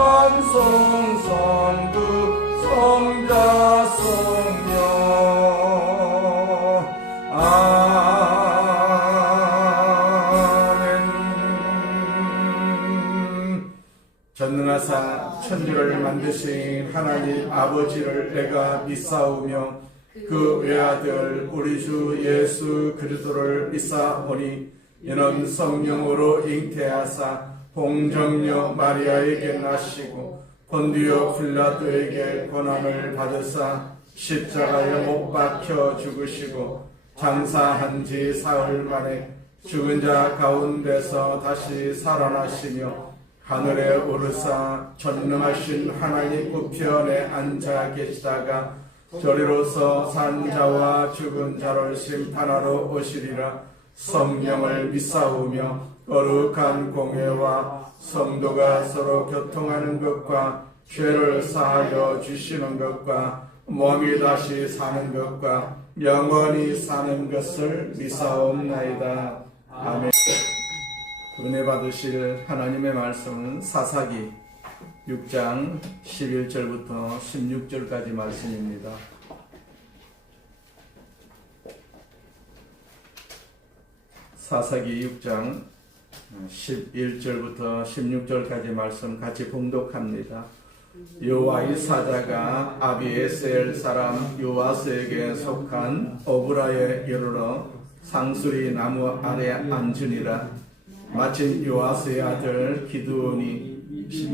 찬송 성부 성자 성령 아멘. 전능하사 천지를 만드신 하나님 아버지를 내가 믿사오며 그 외아들 우리 주 예수 그리스도를 믿사오니 이는 성령으로 잉태하사 봉정녀 마리아에게 나시고 본디오 필라도에게 고난을 받으사 십자가에 못 박혀 죽으시고 장사한 지 사흘 만에 죽은 자 가운데서 다시 살아나시며 하늘에 오르사 전능하신 하나님 우편에 앉아 계시다가 저리로서 산 자와 죽은 자를 심판하러 오시리라. 성령을 믿사오며 거룩한 공회와 성도가 서로 교통하는 것과 죄를 사하여 주시는 것과 몸이 다시 사는 것과 영원히 사는 것을 믿사옵나이다. 아멘. 은혜 받으실 하나님의 말씀은 사사기 6장 11절부터 16절까지 말씀입니다. 사사기 6장 11절부터 16절까지 말씀 같이 봉독합니다. 여호와의 사자가 아비에셀 사람 요아스에게 속한 오브라에 이르러 상수리 나무 아래 앉으니라. 마침 요아스의 아들 기드온이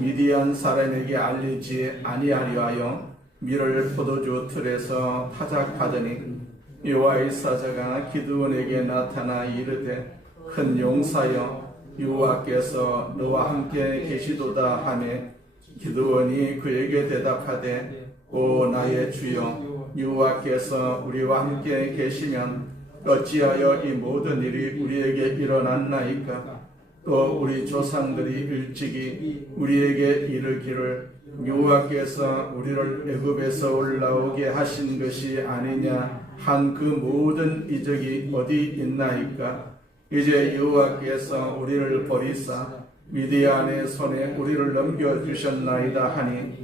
미디안 사람에게 알리지 아니하려 하여 밀을 포도주 틀에서 타작하더니 여호와의 사자가 기드온에게 나타나 이르되 큰 용사여 여호와께서 너와 함께 계시도다 하매 기드온이 그에게 대답하되 오 나의 주여 여호와께서 우리와 함께 계시면 어찌하여 이 모든 일이 우리에게 일어났나이까. 또 우리 조상들이 일찍이 우리에게 이르기를 여호와께서 우리를 애굽에서 올라오게 하신 것이 아니냐 한 그 모든 이적이 어디 있나이까. 이제 여호와께서 우리를 버리사 미디안의 손에 우리를 넘겨주셨나이다 하니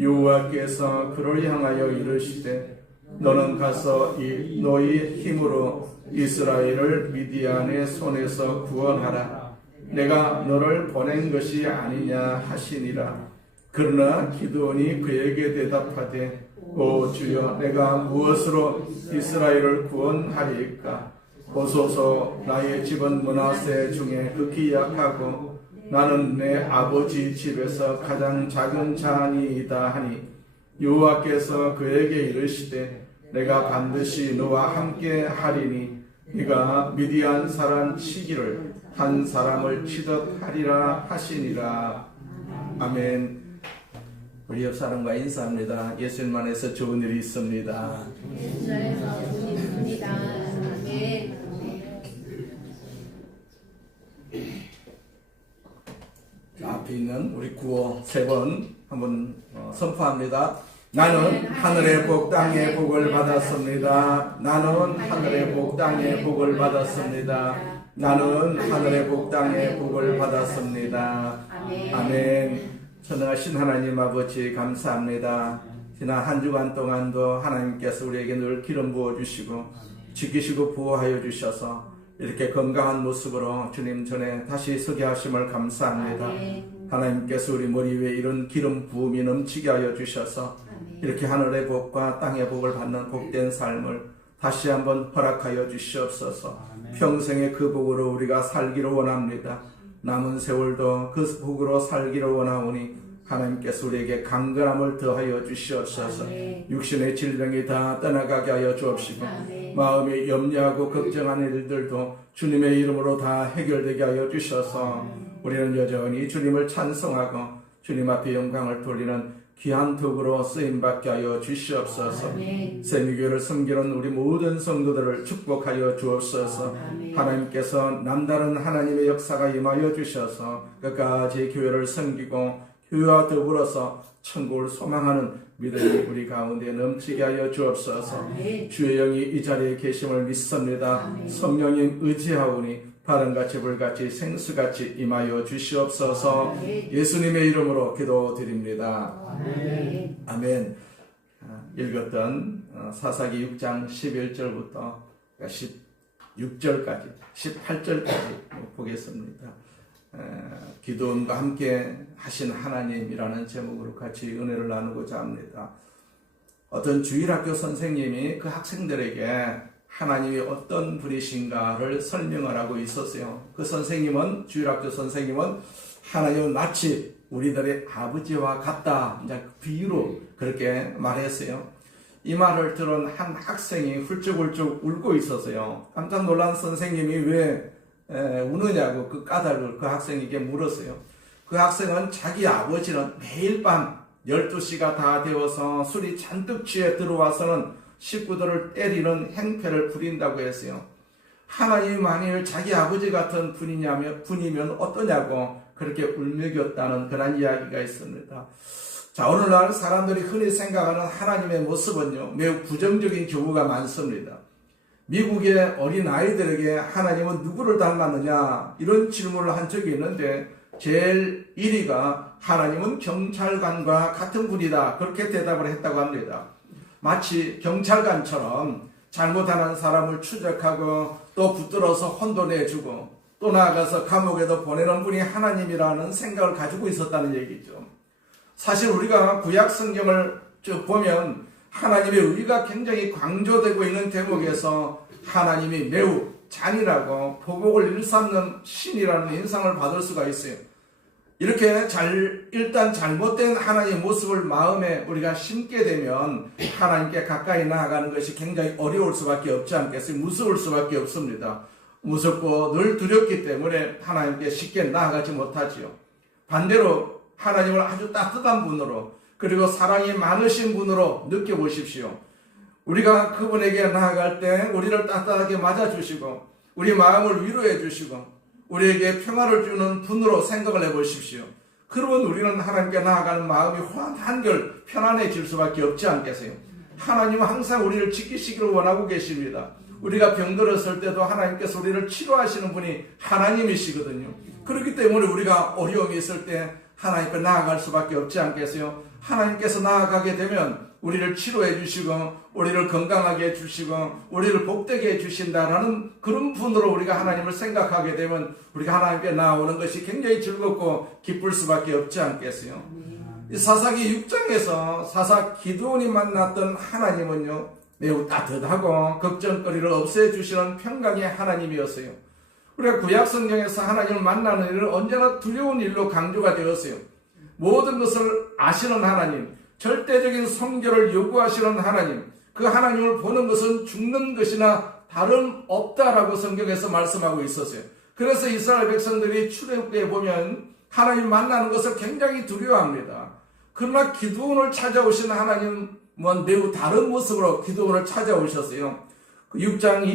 여호와께서 그를 향하여 이르시되 너는 가서 너희 힘으로 이스라엘을 미디안의 손에서 구원하라. 내가 너를 보낸 것이 아니냐 하시니라. 그러나 기드온이 그에게 대답하되 오 주여 내가 무엇으로 이스라엘을 구원하리까. 보소서 나의 집은 므낫세 중에 극히 약하고 나는 내 아버지 집에서 가장 작은 자니이다 하니 여호와께서 그에게 이르시되 내가 반드시 너와 함께 하리니 네가 미디안 사람 치기를 한 사람을 치듯 하리라 하시니라. 아멘. 우리 옆 사람과 인사합니다. 예수님 안에서 좋은 일이 있습니다. 예수 안에서 좋은 일이 있습니다. 아멘. 앞에 있는 우리 구호 세 번 한번 선포합니다. 나는 하늘의 복 땅의 복을 받았습니다. 나는 하늘의 복 땅의 복을 받았습니다. 나는 하늘의 복 땅의 복을 받았습니다. 아멘. 전능하신 하나님 아버지 감사합니다. 지난 한 주간 동안도 하나님께서 우리에게 늘 기름 부어주시고 지키시고 보호하여 주셔서 이렇게 건강한 모습으로 주님 전에 다시 서게 하심을 감사합니다. 하나님께서 우리 머리 위에 이런 기름 부음이 넘치게 하여 주셔서 이렇게 하늘의 복과 땅의 복을 받는 복된 삶을 다시 한번 허락하여 주시옵소서. 평생의 그 복으로 우리가 살기를 원합니다. 남은 세월도 그 복으로 살기를 원하오니 하나님께서 우리에게 강건함을 더하여 주시옵소서. 육신의 질병이 다 떠나가게 하여 주옵시고 마음이 염려하고 걱정하는 일들도 주님의 이름으로 다 해결되게 하여 주셔서 우리는 여전히 주님을 찬송하고 주님 앞에 영광을 돌리는 귀한 덕으로 쓰임받게 하여 주시옵소서. 세미교회를 섬기는 우리 모든 성도들을 축복하여 주옵소서. 하나님께서 남다른 하나님의 역사가 임하여 주셔서 끝까지 교회를 섬기고 교회와 더불어서 천국을 소망하는 믿음이 우리 가운데 넘치게 하여 주옵소서. 주의 영이 이 자리에 계심을 믿습니다. 성령님 의지하오니 바람같이 불같이 생수같이 임하여 주시옵소서. 예수님의 이름으로 기도드립니다. 아멘. 읽었던 사사기 6장 11절부터 16절까지 18절까지 보겠습니다. 기도원과 함께 하신 하나님이라는 제목으로 같이 은혜를 나누고자 합니다. 어떤 주일학교 선생님이 그 학생들에게 하나님이 어떤 분이신가를 설명을 하고 있었어요. 그 선생님은, 주일학교 선생님은 하나님은 마치 우리들의 아버지와 같다, 이제 비유로 그렇게 말했어요. 이 말을 들은 한 학생이 훌쩍훌쩍 울고 있었어요. 깜짝 놀란 선생님이 왜 우느냐고 그 까닭을 그 학생에게 물었어요. 그 학생은 자기 아버지는 매일 밤 12시가 다 되어서 술이 잔뜩 취해 들어와서는 식구들을 때리는 행패를 부린다고 했어요. 하나님이 만일 자기 아버지 같은 분이면 어떠냐고 그렇게 울먹였다는 그런 이야기가 있습니다. 자, 오늘날 사람들이 흔히 생각하는 하나님의 모습은요, 매우 부정적인 경우가 많습니다. 미국의 어린 아이들에게 하나님은 누구를 닮았느냐 이런 질문을 한 적이 있는데 제일 1위가 하나님은 경찰관과 같은 분이다 그렇게 대답을 했다고 합니다. 마치 경찰관처럼 잘못하는 사람을 추적하고 또 붙들어서 혼돈해주고 또 나아가서 감옥에도 보내는 분이 하나님이라는 생각을 가지고 있었다는 얘기죠. 사실 우리가 구약 성경을 쭉 보면 하나님의 의가 굉장히 강조되고 있는 대목에서 하나님이 매우 잔인하고 보복을 일삼는 신이라는 인상을 받을 수가 있어요. 이렇게 일단 잘못된 하나님의 모습을 마음에 우리가 심게 되면 하나님께 가까이 나아가는 것이 굉장히 어려울 수밖에 없지 않겠어요? 무서울 수밖에 없습니다. 무섭고 늘 두렵기 때문에 하나님께 쉽게 나아가지 못하지요. 반대로 하나님을 아주 따뜻한 분으로 그리고 사랑이 많으신 분으로 느껴보십시오. 우리가 그분에게 나아갈 때 우리를 따뜻하게 맞아주시고 우리 마음을 위로해 주시고 우리에게 평화를 주는 분으로 생각을 해보십시오. 그러면 우리는 하나님께 나아가는 마음이 한결 편안해질 수밖에 없지 않겠어요? 하나님은 항상 우리를 지키시기를 원하고 계십니다. 우리가 병들었을 때도 하나님께서 우리를 치료하시는 분이 하나님이시거든요. 그렇기 때문에 우리가 어려움이 있을 때 하나님께 나아갈 수밖에 없지 않겠어요? 하나님께서 나아가게 되면 우리를 치료해 주시고 우리를 건강하게 해 주시고 우리를 복되게 해 주신다라는 그런 분으로 우리가 하나님을 생각하게 되면 우리가 하나님께 나아오는 것이 굉장히 즐겁고 기쁠 수밖에 없지 않겠어요? 이 사사기 6장에서 사사 기드온이 만났던 하나님은요 매우 따뜻하고 걱정거리를 없애주시는 평강의 하나님이었어요. 우리가 구약 성경에서 하나님을 만나는 일은 언제나 두려운 일로 강조가 되었어요. 모든 것을 아시는 하나님, 절대적인 성결을 요구하시는 하나님, 그 하나님을 보는 것은 죽는 것이나 다름없다라고 성경에서 말씀하고 있었어요. 그래서 이스라엘 백성들이 출애굽기에 보면 하나님 만나는 것을 굉장히 두려워합니다. 그러나 기드온을 찾아오신 하나님은 매우 다른 모습으로 기드온을 찾아오셨어요. 6장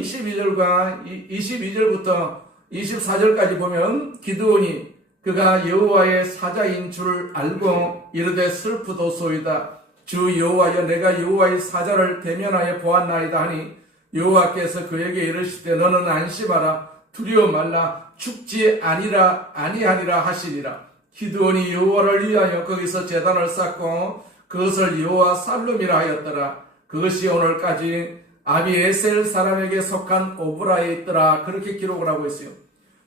22절부터 24절까지 보면 기드온이 그가 여호와의 사자인 줄 알고 이르되 슬프도소이다. 주 여호와여 내가 여호와의 사자를 대면하여 보았나이다 하니 여호와께서 그에게 이르시되 너는 안심하라 두려워 말라 죽지 아니하리라 하시니라. 기드온이 여호와를 위하여 거기서 제단을 쌓고 그것을 여호와 살룸이라 하였더라. 그것이 오늘까지 아비에셀 사람에게 속한 오브라에 있더라. 그렇게 기록을 하고 있어요.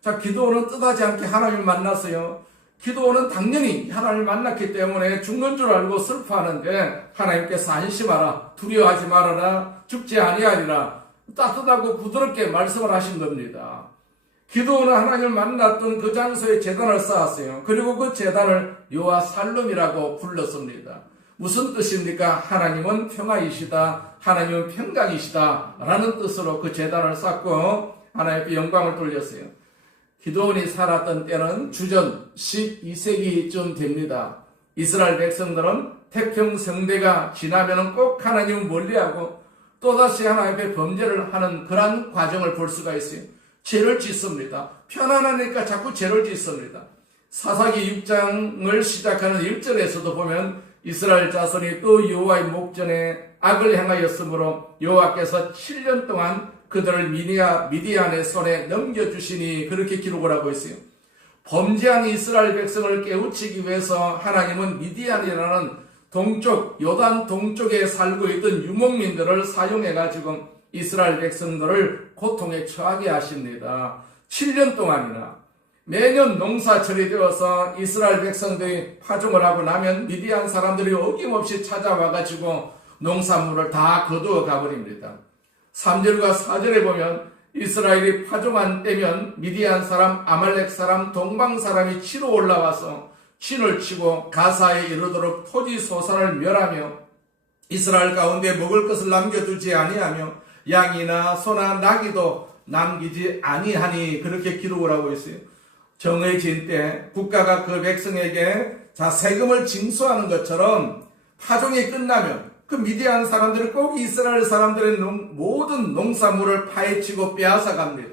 자, 기드온은 뜻하지 않게 하나님을 만났어요. 기드온은 당연히 하나님을 만났기 때문에 죽는 줄 알고 슬퍼하는데 하나님께서 안심하라 두려워하지 말아라 죽지 아니하리라 따뜻하고 부드럽게 말씀을 하신 겁니다. 기드온은 하나님을 만났던 그 장소에 제단을 쌓았어요. 그리고 그 제단을 여호와 살룸이라고 불렀습니다. 무슨 뜻입니까? 하나님은 평화이시다, 하나님은 평강이시다 라는 뜻으로 그 제단을 쌓고 하나님께 영광을 돌렸어요. 기드온이 살았던 때는 주전 12세기쯤 됩니다. 이스라엘 백성들은 태평성대가 지나면 꼭 하나님을 멀리하고 또다시 하나님 앞에 범죄를 하는 그러한 과정을 볼 수가 있어요. 죄를 짓습니다. 편안하니까 자꾸 죄를 짓습니다. 사사기 6장을 시작하는 1절에서도 보면 이스라엘 자손이 또 여호와의 목전에 악을 행하였으므로 여호와께서 7년 동안 그들을 미디안의 손에 넘겨주시니 그렇게 기록을 하고 있어요. 범죄한 이스라엘 백성을 깨우치기 위해서 하나님은 미디안이라는 동쪽, 요단 동쪽에 살고 있던 유목민들을 사용해가지고 이스라엘 백성들을 고통에 처하게 하십니다. 7년 동안이나 매년 농사철이 되어서 이스라엘 백성들이 파종을 하고 나면 미디안 사람들이 어김없이 찾아와가지고 농산물을 다 거두어 가버립니다. 3절과 4절에 보면 이스라엘이 파종한 때면 미디안 사람, 아말렉 사람, 동방 사람이 치러 올라와서 진을 치고 가사에 이르도록 토지 소산을 멸하며 이스라엘 가운데 먹을 것을 남겨두지 아니하며 양이나 소나 나귀도 남기지 아니하니 그렇게 기록을 하고 있어요. 정해진 때 국가가 그 백성에게 세금을 징수하는 것처럼 파종이 끝나면 그 미디안 사람들은 꼭 이스라엘 사람들의 모든 농산물을 파헤치고 빼앗아 갑니다.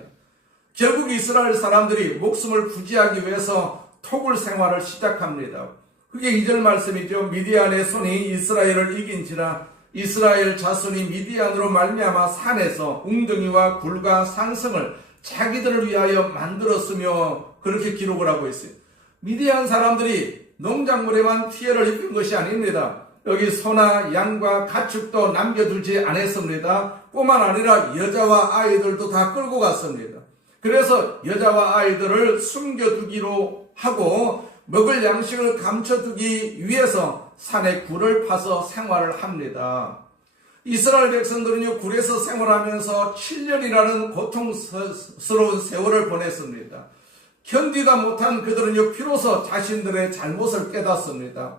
결국 이스라엘 사람들이 목숨을 부지하기 위해서 토굴 생활을 시작합니다. 그게 2절 말씀이죠. 미디안의 손이 이스라엘을 이긴지라 이스라엘 자손이 미디안으로 말미암아 산에서 웅덩이와 굴과 산성을 자기들을 위하여 만들었으며 그렇게 기록을 하고 있어요. 미디안 사람들이 농작물에만 피해를 입힌 것이 아닙니다. 여기 소나 양과 가축도 남겨두지 않았습니다. 뿐만 아니라 여자와 아이들도 다 끌고 갔습니다. 그래서 여자와 아이들을 숨겨두기로 하고 먹을 양식을 감춰두기 위해서 산에 굴을 파서 생활을 합니다. 이스라엘 백성들은요, 굴에서 생활하면서 7년이라는 고통스러운 세월을 보냈습니다. 견디다 못한 그들은요, 비로소 자신들의 잘못을 깨닫습니다.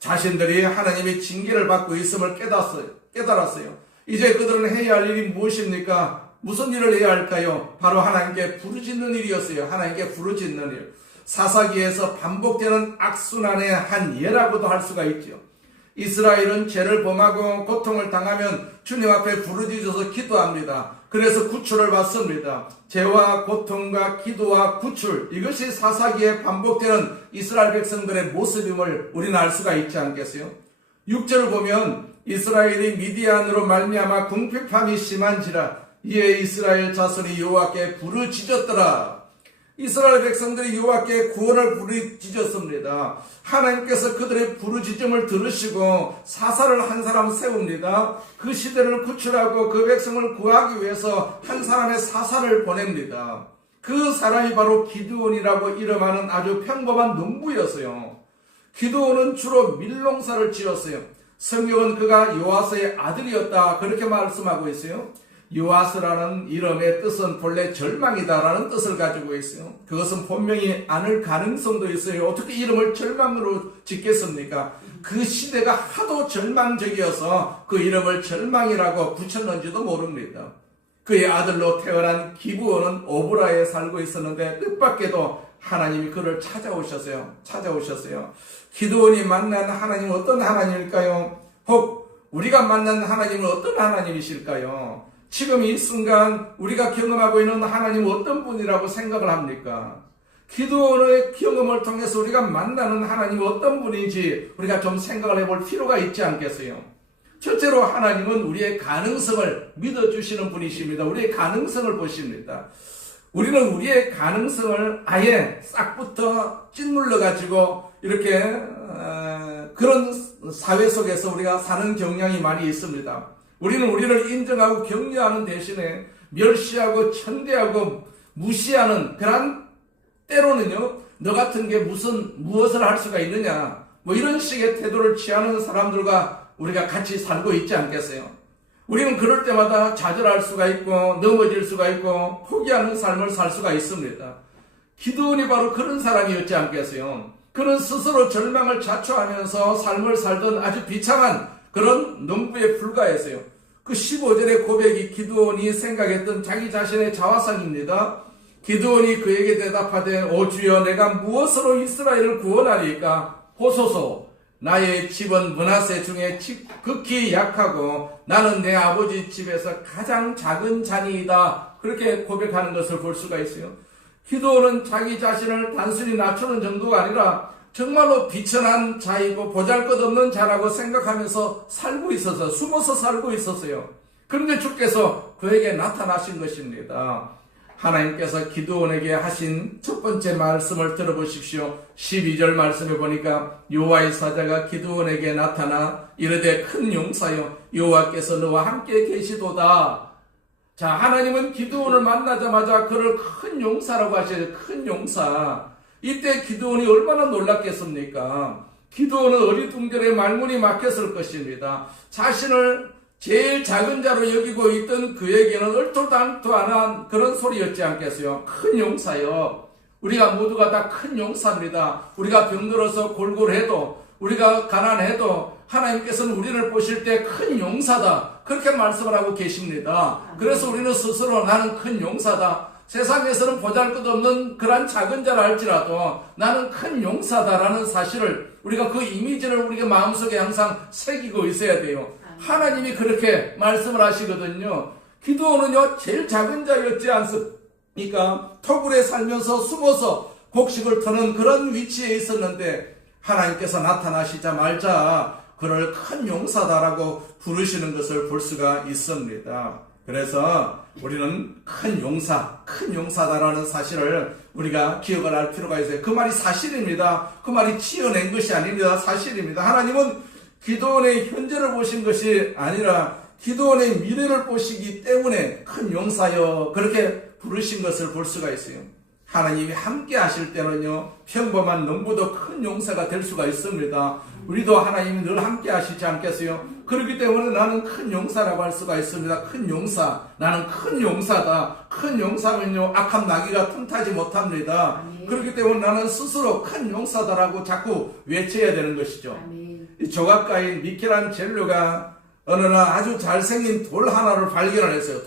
자신들이 하나님의 징계를 받고 있음을 깨달았어요. 이제 그들은 해야 할 일이 무엇입니까? 무슨 일을 해야 할까요? 바로 하나님께 부르짖는 일이었어요. 하나님께 부르짖는 일. 사사기에서 반복되는 악순환의 한 예라고도 할 수가 있죠. 이스라엘은 죄를 범하고 고통을 당하면 주님 앞에 부르짖어서 기도합니다. 그래서 구출을 받습니다. 죄와 고통과 기도와 구출, 이것이 사사기에 반복되는 이스라엘 백성들의 모습임을 우리는 알 수가 있지 않겠어요? 6절을 보면 이스라엘이 미디안으로 말미암아 궁핍함이 심한지라 이에 이스라엘 자손이 여호와께 부르짖었더라. 이스라엘 백성들이 여호와께 구원을 부르짖었습니다. 하나님께서 그들의 부르짖음을 들으시고 사사를 한 사람 세웁니다. 그 시대를 구출하고 그 백성을 구하기 위해서 한 사람의 사사를 보냅니다. 그 사람이 바로 기드온이라고 이름하는 아주 평범한 농부였어요. 기드온은 주로 밀농사를 지었어요. 성경은 그가 요아스의 아들이었다 그렇게 말씀하고 있어요. 요아스라는 이름의 뜻은 본래 절망이다라는 뜻을 가지고 있어요. 그것은 본명이 아닐 가능성도 있어요. 어떻게 이름을 절망으로 짓겠습니까? 그 시대가 하도 절망적이어서 그 이름을 절망이라고 붙였는지도 모릅니다. 그의 아들로 태어난 기브온은 오브라에 살고 있었는데 뜻밖에도 하나님이 그를 찾아오셨어요. 기드온이 만난 하나님은 어떤 하나님일까요? 혹 우리가 만난 하나님은 어떤 하나님이실까요? 지금 이 순간 우리가 경험하고 있는 하나님은 어떤 분이라고 생각을 합니까? 기도원의 경험을 통해서 우리가 만나는 하나님은 어떤 분인지 우리가 좀 생각을 해볼 필요가 있지 않겠어요? 첫째로 하나님은 우리의 가능성을 믿어주시는 분이십니다. 우리의 가능성을 보십니다. 우리는 우리의 가능성을 아예 싹부터 찐물러가지고 이렇게 그런 사회 속에서 우리가 사는 경향이 많이 있습니다. 우리는 우리를 인정하고 격려하는 대신에 멸시하고 천대하고 무시하는 그런 때로는요, 너 같은 게 무엇을 할 수가 있느냐, 이런 식의 태도를 취하는 사람들과 우리가 같이 살고 있지 않겠어요? 우리는 그럴 때마다 좌절할 수가 있고 넘어질 수가 있고 포기하는 삶을 살 수가 있습니다. 기드온이 바로 그런 사람이었지 않겠어요? 그는 스스로 절망을 자초하면서 삶을 살던 아주 비참한 그런 농부에 불과했어요. 그 15절의 고백이 기드온이 생각했던 자기 자신의 자화상입니다. 기드온이 그에게 대답하되 오 주여 내가 무엇으로 이스라엘을 구원하리까? 보소서 나의 집은 므낫세 중에 극히 약하고 나는 내 아버지 집에서 가장 작은 자니이다. 그렇게 고백하는 것을 볼 수가 있어요. 기드온은 자기 자신을 단순히 낮추는 정도가 아니라 정말로 비천한 자이고 보잘것없는 자라고 생각하면서 살고 있었어요. 숨어서 살고 있었어요. 그런데 주께서 그에게 나타나신 것입니다. 하나님께서 기드온에게 하신 첫 번째 말씀을 들어보십시오. 12절 말씀에 보니까 여호와의 사자가 기드온에게 나타나 이르되 큰 용사여 여호와께서 너와 함께 계시도다. 자, 하나님은 기드온을 만나자마자 그를 큰 용사라고 하셔요. 큰 용사. 이때 기드온이 얼마나 놀랐겠습니까? 기드온은 어리둥절에 말문이 막혔을 것입니다. 자신을 제일 작은 자로 여기고 있던 그에게는 얼토당토 않은 그런 소리였지 않겠어요? 큰 용사요. 우리가 모두가 다 큰 용사입니다. 우리가 병들어서 골골해도, 우리가 가난해도 하나님께서는 우리를 보실 때 큰 용사다, 그렇게 말씀을 하고 계십니다. 그래서 우리는 스스로 나는 큰 용사다, 세상에서는 보잘것없는 그런 작은 자라 할지라도 나는 큰 용사다라는 사실을, 우리가 그 이미지를 우리가 마음속에 항상 새기고 있어야 돼요. 하나님이 그렇게 말씀을 하시거든요. 기드온은요 제일 작은 자였지 않습니까? 토굴에 살면서 숨어서 곡식을 터는 그런 위치에 있었는데 하나님께서 나타나시자마자 그를 큰 용사다라고 부르시는 것을 볼 수가 있습니다. 그래서 우리는 큰 용사다라는 사실을 우리가 기억을 할 필요가 있어요. 그 말이 사실입니다. 그 말이 지어낸 것이 아닙니다. 사실입니다. 하나님은 기드온의 현재를 보신 것이 아니라 기드온의 미래를 보시기 때문에 큰 용사여 그렇게 부르신 것을 볼 수가 있어요. 하나님이 함께 하실 때는요 평범한 농부도 큰 용사가 될 수가 있습니다. 우리도 하나님이 늘 함께 하시지 않겠어요? 그렇기 때문에 나는 큰 용사라고 할 수가 있습니다. 큰 용사, 나는 큰 용사다. 큰 용사면요 악한 나귀가 틈타지 못합니다. 그렇기 때문에 나는 스스로 큰 용사다라고 자꾸 외쳐야 되는 것이죠. 이 조각가인 미켈란젤로가 어느 날 아주 잘생긴 돌 하나를 발견을 했어요.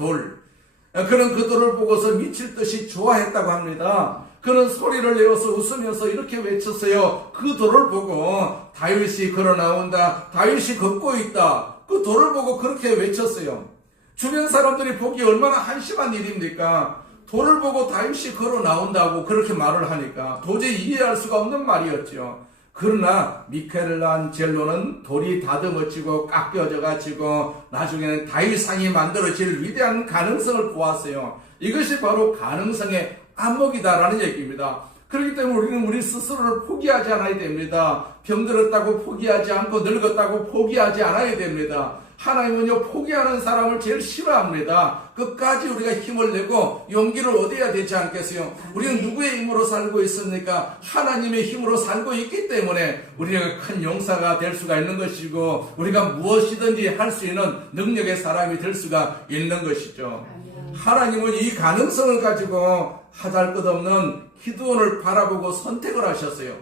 그는 그 돌을 보고서 미칠 듯이 좋아했다고 합니다. 그는 소리를 내어서 웃으면서 이렇게 외쳤어요. 그 돌을 보고 다윗이 걸어 나온다, 다윗이 걷고 있다, 그 돌을 보고 그렇게 외쳤어요. 주변 사람들이 보기 얼마나 한심한 일입니까? 돌을 보고 다윗이 걸어 나온다고 그렇게 말을 하니까 도저히 이해할 수가 없는 말이었죠. 그러나 미켈란젤로는 돌이 다듬어지고 깎여져가지고 나중에는 다윗상이 만들어질 위대한 가능성을 보았어요. 이것이 바로 가능성의 안목이다라는 얘기입니다. 그렇기 때문에 우리는 우리 스스로를 포기하지 않아야 됩니다. 병들었다고 포기하지 않고 늙었다고 포기하지 않아야 됩니다. 하나님은요 포기하는 사람을 제일 싫어합니다. 끝까지 우리가 힘을 내고 용기를 얻어야 되지 않겠어요? 우리는 누구의 힘으로 살고 있습니까? 하나님의 힘으로 살고 있기 때문에 우리가 큰 용사가 될 수가 있는 것이고 우리가 무엇이든지 할 수 있는 능력의 사람이 될 수가 있는 것이죠. 하나님은 이 가능성을 가지고 하잘것없는 기드온을 바라보고 선택을 하셨어요.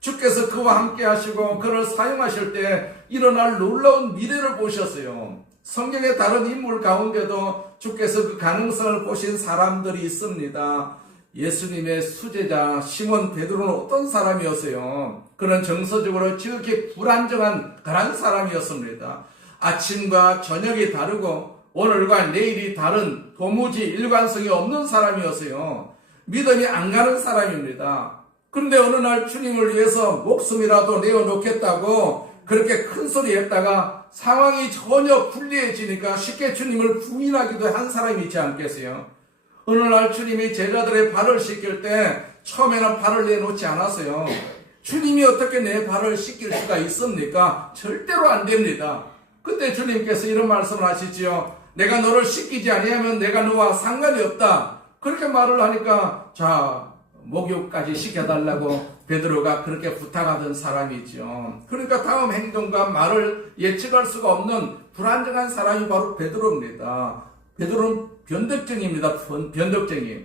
주께서 그와 함께 하시고 그를 사용하실 때 일어날 놀라운 미래를 보셨어요. 성경의 다른 인물 가운데도 주께서 그 가능성을 보신 사람들이 있습니다. 예수님의 수제자 시몬 베드로는 어떤 사람이었어요? 그는 정서적으로 지극히 불안정한 그런 사람이었습니다. 아침과 저녁이 다르고 오늘과 내일이 다른 도무지 일관성이 없는 사람이었어요. 믿음이 안 가는 사람입니다. 그런데 어느 날 주님을 위해서 목숨이라도 내어놓겠다고 그렇게 큰 소리 했다가 상황이 전혀 불리해지니까 쉽게 주님을 부인하기도 한 사람이 있지 않겠어요? 어느 날 주님이 제자들의 발을 씻길 때 처음에는 발을 내놓지 않았어요. 주님이 어떻게 내 발을 씻길 수가 있습니까? 절대로 안 됩니다. 그때 주님께서 이런 말씀을 하시지요. 내가 너를 씻기지 아니하면 내가 너와 상관이 없다. 그렇게 말을 하니까 자 목욕까지 시켜달라고 베드로가 그렇게 부탁하던 사람이죠. 그러니까 다음 행동과 말을 예측할 수가 없는 불안정한 사람이 바로 베드로입니다. 베드로는 변덕쟁이입니다. 변덕쟁이.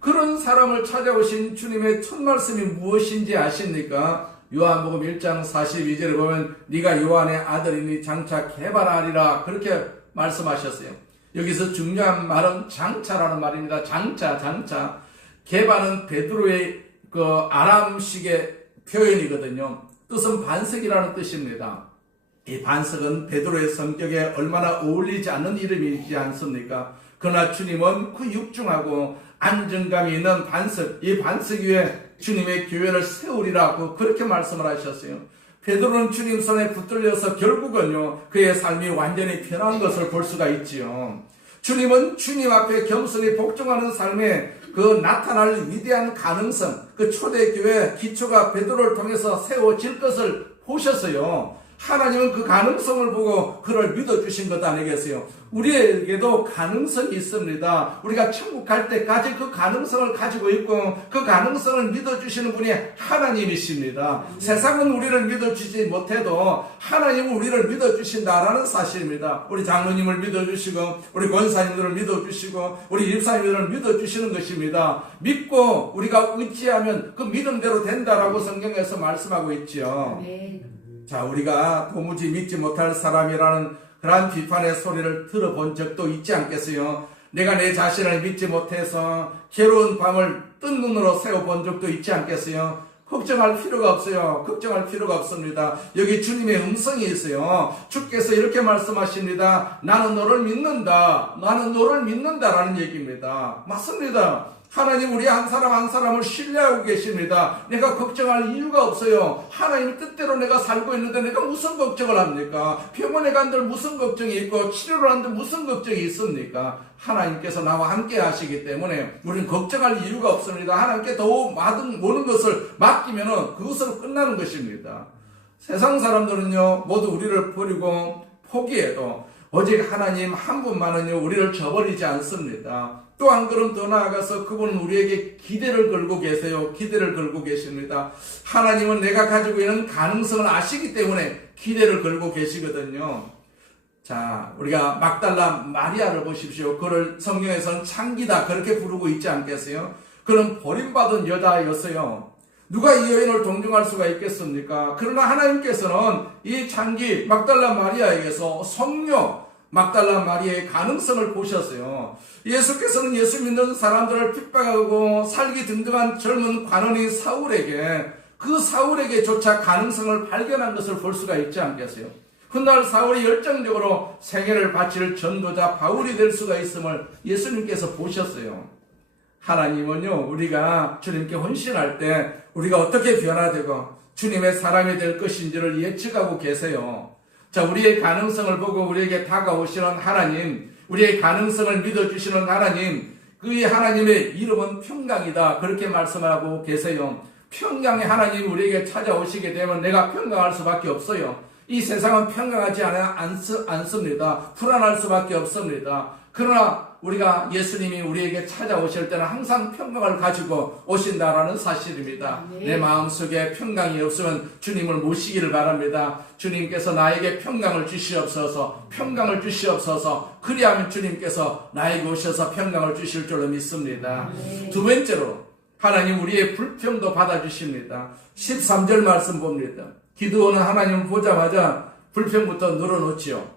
그런 사람을 찾아오신 주님의 첫 말씀이 무엇인지 아십니까? 요한복음 1장 42절에 보면 네가 요한의 아들이니 장차 개발하리라 그렇게 말씀하셨어요. 여기서 중요한 말은 장차라는 말입니다. 장차. 개발은 베드로의 그 아람식의 표현이거든요. 뜻은 반석이라는 뜻입니다. 이 반석은 베드로의 성격에 얼마나 어울리지 않는 이름이지 않습니까? 그러나 주님은 그 육중하고 안정감이 있는 반석, 이 반석 위에 주님의 교회를 세우리라고 그렇게 말씀을 하셨어요. 베드로는 주님 손에 붙들려서 결국은요, 그의 삶이 완전히 변한 것을 볼 수가 있지요. 주님은 주님 앞에 겸손히 복종하는 삶에 그 나타날 위대한 가능성, 그 초대교회 기초가 베드로를 통해서 세워질 것을 보셨어요. 하나님은 그 가능성을 보고 그를 믿어주신 것 아니겠어요? 우리에게도 가능성이 있습니다. 우리가 천국 갈 때까지 그 가능성을 가지고 있고 그 가능성을 믿어주시는 분이 하나님이십니다. 세상은 우리를 믿어주지 못해도 하나님은 우리를 믿어주신다라는 사실입니다. 우리 장로님을 믿어주시고 우리 권사님들을 믿어주시고 우리 집사님들을 믿어주시는 것입니다. 믿고 우리가 의지하면 그 믿음대로 된다라고 성경에서 말씀하고 있죠. 자, 우리가 도무지 믿지 못할 사람이라는 그러한 비판의 소리를 들어본 적도 있지 않겠어요? 내가 내 자신을 믿지 못해서 괴로운 밤을 뜬 눈으로 세워본 적도 있지 않겠어요? 걱정할 필요가 없어요. 걱정할 필요가 없습니다. 여기 주님의 음성이 있어요. 주께서 이렇게 말씀하십니다. 나는 너를 믿는다. 나는 너를 믿는다라는 얘기입니다. 맞습니다. 하나님 우리 한 사람 한 사람을 신뢰하고 계십니다. 내가 걱정할 이유가 없어요. 하나님 뜻대로 내가 살고 있는데 내가 무슨 걱정을 합니까? 병원에 간들 무슨 걱정이 있고 치료를 하는데 무슨 걱정이 있습니까? 하나님께서 나와 함께 하시기 때문에 우리는 걱정할 이유가 없습니다. 하나님께 더 모든 것을 맡기면 그것으로 끝나는 것입니다. 세상 사람들은요 모두 우리를 버리고 포기해도 오직 하나님 한 분만은요 우리를 저버리지 않습니다. 또 한 걸음 더 나아가서 그분은 우리에게 기대를 걸고 계세요. 기대를 걸고 계십니다. 하나님은 내가 가지고 있는 가능성을 아시기 때문에 기대를 걸고 계시거든요. 자, 우리가 막달라 마리아를 보십시오. 그를 성경에서는 창기다 그렇게 부르고 있지 않겠어요? 그는 버림받은 여자였어요. 누가 이 여인을 동정할 수가 있겠습니까? 그러나 하나님께서는 이 창기 막달라 마리아에게서 성녀 막달라 마리아의 가능성을 보셨어요. 예수께서는 예수 믿는 사람들을 핍박하고 살기 등등한 젊은 관원인 사울에게조차 가능성을 발견한 것을 볼 수가 있지 않겠어요? 훗날 사울이 열정적으로 생애를 바칠 전도자 바울이 될 수가 있음을 예수님께서 보셨어요. 하나님은요 우리가 주님께 헌신할 때 우리가 어떻게 변화되고 주님의 사람이 될 것인지를 예측하고 계세요. 자, 우리의 가능성을 보고 우리에게 다가오시는 하나님, 우리의 가능성을 믿어주시는 하나님, 그 하나님의 이름은 평강이다 그렇게 말씀하고 계세요. 평강의 하나님 우리에게 찾아오시게 되면 내가 평강할 수밖에 없어요. 이 세상은 평강하지 않습니다. 불안할 수밖에 없습니다. 그러나 우리가 예수님이 우리에게 찾아오실 때는 항상 평강을 가지고 오신다라는 사실입니다. 내 마음속에 평강이 없으면 주님을 모시기를 바랍니다. 주님께서 나에게 평강을 주시옵소서, 평강을 주시옵소서. 그리하면 주님께서 나에게 오셔서 평강을 주실 줄로 믿습니다. 두 번째로 하나님 우리의 불평도 받아주십니다. 13절 말씀 봅니다. 기드온은 하나님을 보자마자 불평부터 늘어놓지요.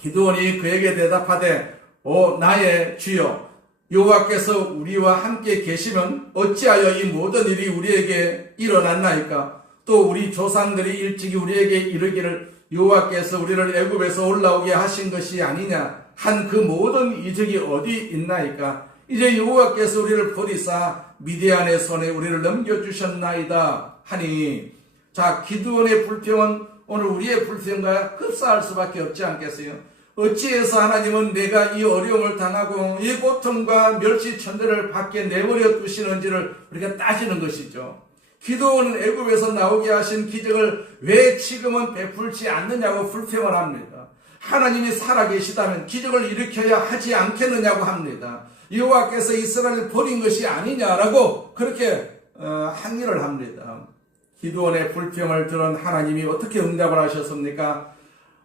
기드온이 그에게 대답하되 오 나의 주여 여호와께서 우리와 함께 계시면 어찌하여 이 모든 일이 우리에게 일어났나이까? 또 우리 조상들이 일찍이 우리에게 이르기를 여호와께서 우리를 애굽에서 올라오게 하신 것이 아니냐 한 그 모든 이적이 어디 있나이까? 이제 여호와께서 우리를 버리사 미디안의 손에 우리를 넘겨주셨나이다 하니, 자, 기드온의 불평은 오늘 우리의 불평과 흡사할 수밖에 없지 않겠어요? 어찌해서 하나님은 내가 이 어려움을 당하고 이 고통과 멸시천대를 밖에 내버려 두시는지를 우리가 따지는 것이죠. 기드온은 애굽에서 나오게 하신 기적을 왜 지금은 베풀지 않느냐고 불평을 합니다. 하나님이 살아계시다면 기적을 일으켜야 하지 않겠느냐고 합니다. 여호와께서 이스라엘을 버린 것이 아니냐라고 그렇게 항의를 합니다. 기드온의 불평을 들은 하나님이 어떻게 응답을 하셨습니까?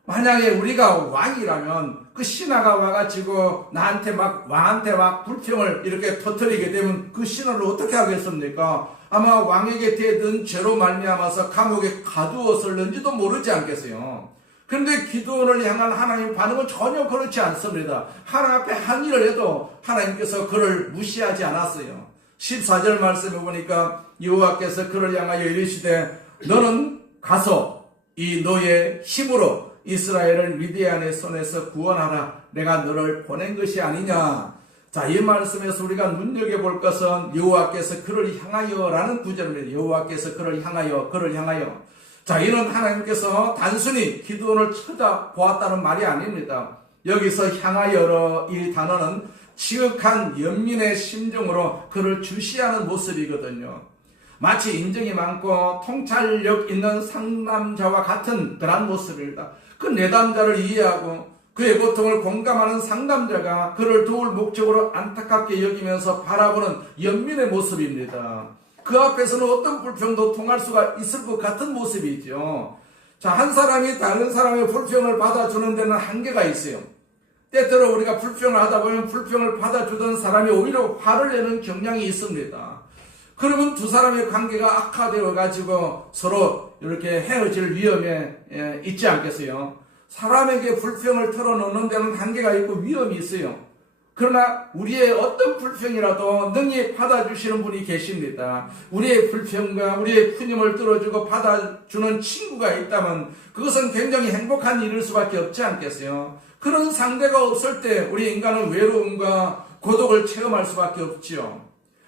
만약에 우리가 왕이라면 그 신하가 와가지고 나한테 막 불평을 이렇게 터뜨리게 되면 그 신하를 어떻게 하겠습니까? 아마 왕에게 대든 죄로 말미암아서 감옥에 가두었을는지도 모르지 않겠어요. 그런데 기드온을 향한 하나님의 반응은 전혀 그렇지 않습니다. 하나님 앞에 항의를 해도 하나님께서 그를 무시하지 않았어요. 14절 말씀에 보니까 여호와께서 그를 향하여 이르시되 너는 가서 이 너의 힘으로 이스라엘을 미디안의 손에서 구원하라. 내가 너를 보낸 것이 아니냐. 자, 이 말씀에서 우리가 눈여겨볼 것은 여호와께서 그를 향하여 라는 구절입니다. 여호와께서 그를 향하여. 자, 이는 하나님께서 단순히 기드온을 쳐다보았다는 말이 아닙니다. 여기서 향하여라 이 단어는 지극한 연민의 심정으로 그를 주시하는 모습이거든요. 마치 인정이 많고 통찰력 있는 상남자와 같은 그런 모습입니다. 그 내담자를 이해하고 그의 고통을 공감하는 상담자가 그를 도울 목적으로 안타깝게 여기면서 바라보는 연민의 모습입니다. 그 앞에서는 어떤 불평도 통할 수가 있을 것 같은 모습이죠. 자, 한 사람이 다른 사람의 불평을 받아주는 데는 한계가 있어요. 때때로 우리가 불평을 하다 보면 불평을 받아주던 사람이 오히려 화를 내는 경향이 있습니다. 그러면 두 사람의 관계가 악화되어 가지고 서로 이렇게 헤어질 위험에 있지 않겠어요? 사람에게 불평을 털어놓는 데는 한계가 있고 위험이 있어요. 그러나 우리의 어떤 불평이라도 능히 받아주시는 분이 계십니다. 우리의 불평과 우리의 푸념을 들어주고 받아주는 친구가 있다면 그것은 굉장히 행복한 일일 수밖에 없지 않겠어요? 그런 상대가 없을 때 우리 인간은 외로움과 고독을 체험할 수밖에 없지요.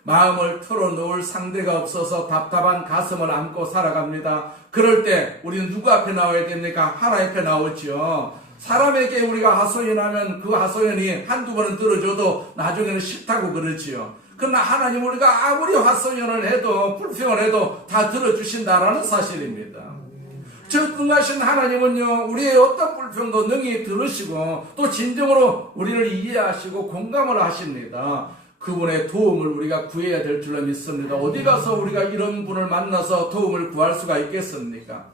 마음을 털어놓을 상대가 없어서 답답한 가슴을 안고 살아갑니다. 그럴 때 우리는 누구 앞에 나와야 됩니까? 하나님 앞에 나오죠. 사람에게 우리가 하소연하면 그 하소연이 한두 번은 들어줘도 나중에는 싫다고 그러지요. 그러나 하나님 우리가 아무리 하소연을 해도 불평을 해도 다 들어주신다라는 사실입니다. 전능하신 하나님은요, 우리의 어떤 불평도 능히 들으시고 또 진정으로 우리를 이해하시고 공감을 하십니다. 그분의 도움을 우리가 구해야 될 줄로 믿습니다. 어디 가서 우리가 이런 분을 만나서 도움을 구할 수가 있겠습니까?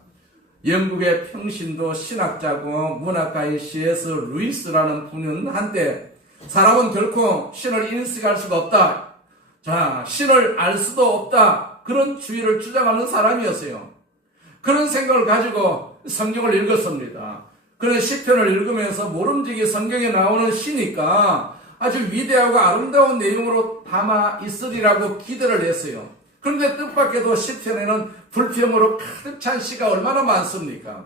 영국의 평신도 신학자고 문학가인 C.S. 루이스라는 분은 한때 사람은 결코 신을 인식할 수가 없다. 자, 신을 알 수도 없다. 그런 주의를 주장하는 사람이었어요. 그런 생각을 가지고 성경을 읽었습니다. 그런 시편을 읽으면서 모름지기 성경에 나오는 시니까 아주 위대하고 아름다운 내용으로 담아 있으리라고 기대를 했어요. 그런데 뜻밖에도 시편에는 불평으로 가득 찬 시가 얼마나 많습니까?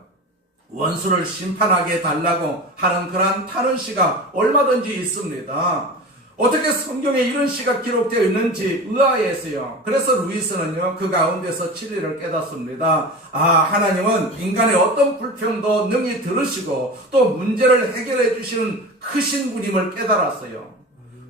원수를 심판하게 달라고 하는 그러한 타는 시가 얼마든지 있습니다. 어떻게 성경에 이런 시가 기록되어 있는지 의아했어요. 그래서 루이스는요, 그 가운데서 진리를 깨닫습니다. 하나님은 인간의 어떤 불평도 능히 들으시고 또 문제를 해결해 주시는 크신 분임을 깨달았어요.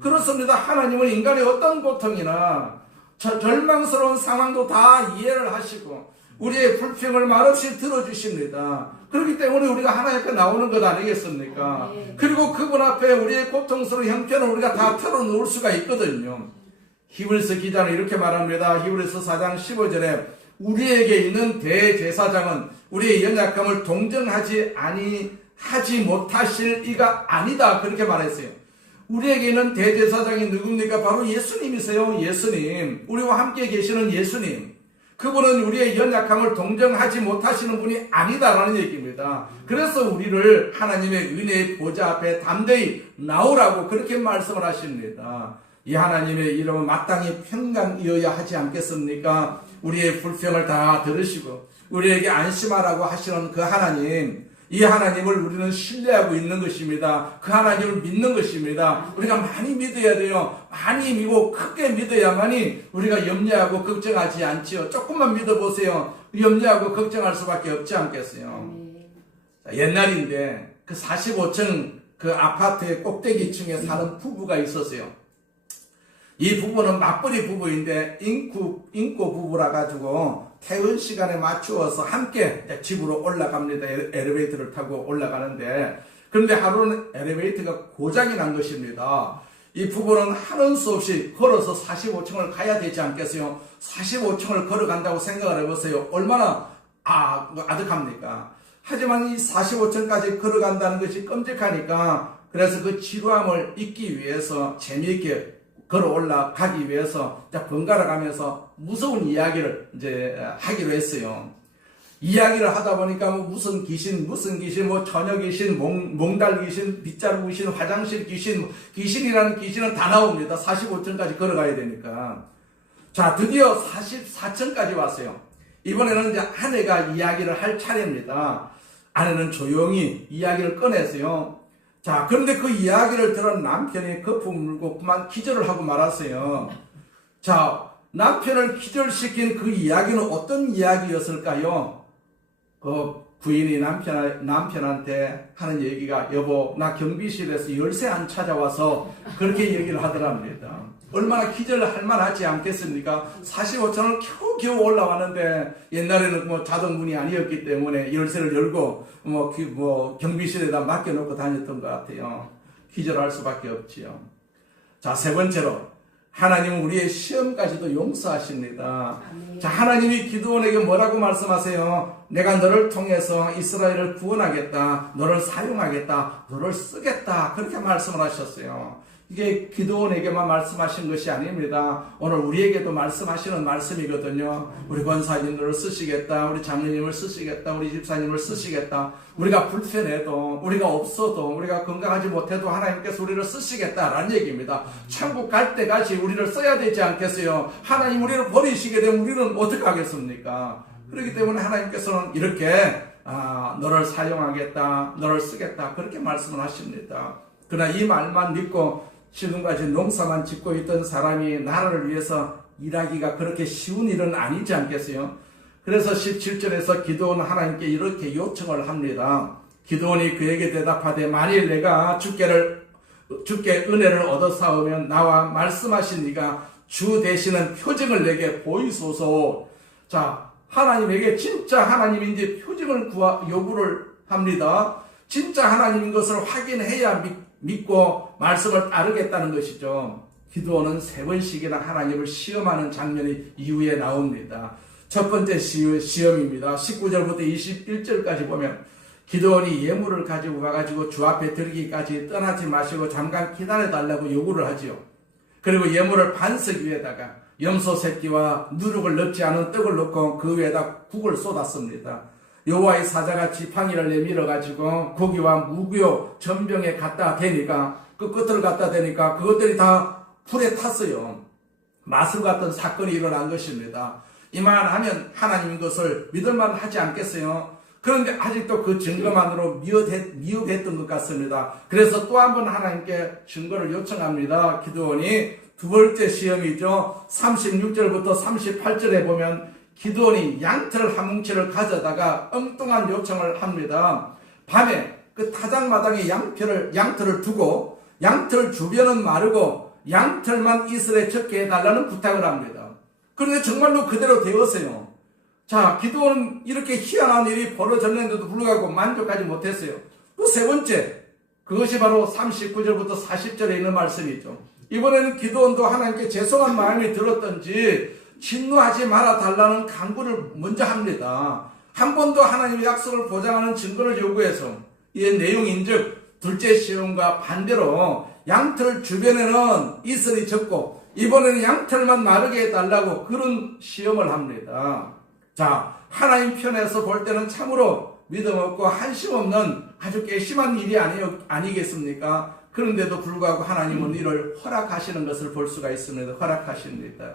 그렇습니다. 하나님은 인간의 어떤 고통이나 절망스러운 상황도 다 이해를 하시고 우리의 불평을 말없이 들어주십니다. 그렇기 때문에 우리가 하나님 앞에 나오는 것 아니겠습니까? 그리고 그분 앞에 우리의 고통스러운 형편을 우리가 다 털어놓을 수가 있거든요. 히브리서 기자는 이렇게 말합니다. 히브리서 4장 15절에 우리에게 있는 대제사장은 우리의 연약함을 동정하지 못하실 이가 아니다. 그렇게 말했어요. 우리에게 있는 대제사장이 누굽니까? 바로 예수님이세요. 예수님. 우리와 함께 계시는 예수님. 그분은 우리의 연약함을 동정하지 못하시는 분이 아니다라는 얘기입니다. 그래서 우리를 하나님의 은혜의 보좌 앞에 담대히 나오라고 그렇게 말씀을 하십니다. 이 하나님의 이름은 마땅히 평강이어야 하지 않겠습니까? 우리의 불평을 다 들으시고 우리에게 안심하라고 하시는 그 하나님, 이 하나님을 우리는 신뢰하고 있는 것입니다. 그 하나님을 믿는 것입니다. 우리가 많이 믿어야 돼요. 많이 믿고 크게 믿어야만이 우리가 염려하고 걱정하지 않지요. 조금만 믿어보세요. 염려하고 걱정할 수밖에 없지 않겠어요. 옛날인데 그 45층 그 아파트의 꼭대기층에 사는 부부가 있었어요. 이 부부는 맞벌이 부부인데 인고 부부라 가지고 퇴근 시간에 맞추어서 함께 집으로 올라갑니다. 엘리베이터를 타고 올라가는데, 그런데 하루는 엘리베이터가 고장이 난 것입니다. 이 부부는 하는 수 없이 걸어서 45층을 가야 되지 않겠어요? 45층을 걸어간다고 생각을 해보세요. 얼마나 아득합니까? 하지만 이 45층까지 걸어간다는 것이 끔찍하니까, 그래서 그 지루함을 잊기 위해서 재미있게 걸어 올라가기 위해서 번갈아 가면서 무서운 이야기를 이제 하기로 했어요. 이야기를 하다 보니까 무슨 귀신, 뭐 처녀 귀신, 몽달 귀신, 빗자루 귀신, 화장실 귀신, 귀신이라는 귀신은 다 나옵니다. 45층까지 걸어가야 되니까. 자, 드디어 44층까지 왔어요. 이번에는 이제 아내가 이야기를 할 차례입니다. 아내는 조용히 이야기를 꺼냈어요. 자, 그런데 그 이야기를 들은 남편이 거품 물고 그만 기절을 하고 말았어요. 자, 남편을 기절시킨 그 이야기는 어떤 이야기였을까요? 그 부인이 남편한테 하는 얘기가 여보 나 경비실에서 열쇠 안 찾아와서 그렇게 얘기를 하더랍니다. 얼마나 기절할 만하지 않겠습니까? 45층을 겨우 올라왔는데 옛날에는 뭐 자동문이 아니었기 때문에 열쇠를 열고 경비실에다 맡겨놓고 다녔던 것 같아요. 기절할 수밖에 없지요. 자, 세 번째로 하나님은 우리의 시험까지도 용서하십니다. 자, 하나님이 기드온에게 뭐라고 말씀하세요? 내가 너를 통해서 이스라엘을 구원하겠다. 너를 사용하겠다. 너를 쓰겠다. 그렇게 말씀을 하셨어요. 이게 기드온에게만 말씀하신 것이 아닙니다. 오늘 우리에게도 말씀하시는 말씀이거든요. 우리 권사님들을 쓰시겠다. 우리 장로님을 쓰시겠다. 우리 집사님을 쓰시겠다. 우리가 불편해도 우리가 없어도 우리가 건강하지 못해도 하나님께서 우리를 쓰시겠다라는 얘기입니다. 천국 갈 때까지 우리를 써야 되지 않겠어요? 하나님 우리를 버리시게 되면 우리는 어떻게 하겠습니까? 그렇기 때문에 하나님께서는 이렇게 너를 사용하겠다. 너를 쓰겠다. 그렇게 말씀을 하십니다. 그러나 이 말만 믿고 지금까지 농사만 짓고 있던 사람이 나라를 위해서 일하기가 그렇게 쉬운 일은 아니지 않겠어요? 그래서 17절에서 기드온은 하나님께 이렇게 요청을 합니다. 기드온이 그에게 대답하되 만일 내가 주께 은혜를 얻어 싸우면 나와 말씀하신 이가 주 되시는 표징을 내게 보이소서. 자, 하나님에게 진짜 하나님인지 표징을 요구를 합니다. 진짜 하나님인 것을 확인해야 믿고 말씀을 따르겠다는 것이죠. 기드온은 3번씩이나 하나님을 시험하는 장면이 이후에 나옵니다. 첫 번째 시험입니다. 19절부터 21절까지 보면 기드온이 예물을 가지고 와가지고 주 앞에 드리기까지 떠나지 마시고 잠깐 기다려달라고 요구를 하지요. 그리고 예물을 반석 위에다가 염소 새끼와 누룩을 넣지 않은 떡을 넣고 그 위에다 국을 쏟았습니다. 여호와의 사자가 지팡이를 내밀어 가지고 고기와 무교 전병에 갖다 대니까 그 끝을 갖다 대니까 그것들이 다 불에 탔어요. 마술 같은 사건이 일어난 것입니다. 이만하면 하나님인 것을 믿을만 하지 않겠어요? 그런데 아직도 그 증거만으로 미흡했던 것 같습니다. 그래서 또 한 번 하나님께 증거를 요청합니다. 기드온이 두 번째 시험이죠. 36절부터 38절에 보면 기드온이 양털 한 뭉치를 가져다가 엉뚱한 요청을 합니다. 밤에 그 타작마당에 양털을 두고 양털 주변은 마르고 양털만 이슬에 적게 해달라는 부탁을 합니다. 그런데 정말로 그대로 되었어요. 자, 기드온은 이렇게 희한한 일이 벌어졌는데도 불구하고 만족하지 못했어요. 또 세 번째, 그것이 바로 39절부터 40절에 있는 말씀이죠. 이번에는 기드온도 하나님께 죄송한 마음이 들었던지 진노하지 말아 달라는 간구를 먼저 합니다. 한 번 더 하나님의 약속을 보장하는 증거를 요구해서 이 내용인즉 둘째 시험과 반대로 양털 주변에는 이슬이 적고 이번에는 양털만 마르게 해달라고 그런 시험을 합니다. 자, 하나님 편에서 볼 때는 참으로 믿음 없고 한심 없는 아주 괘씸한 일이 아니겠습니까? 그런데도 불구하고 하나님은 이를 허락하시는 것을 볼 수가 있습니다. 허락하십니다.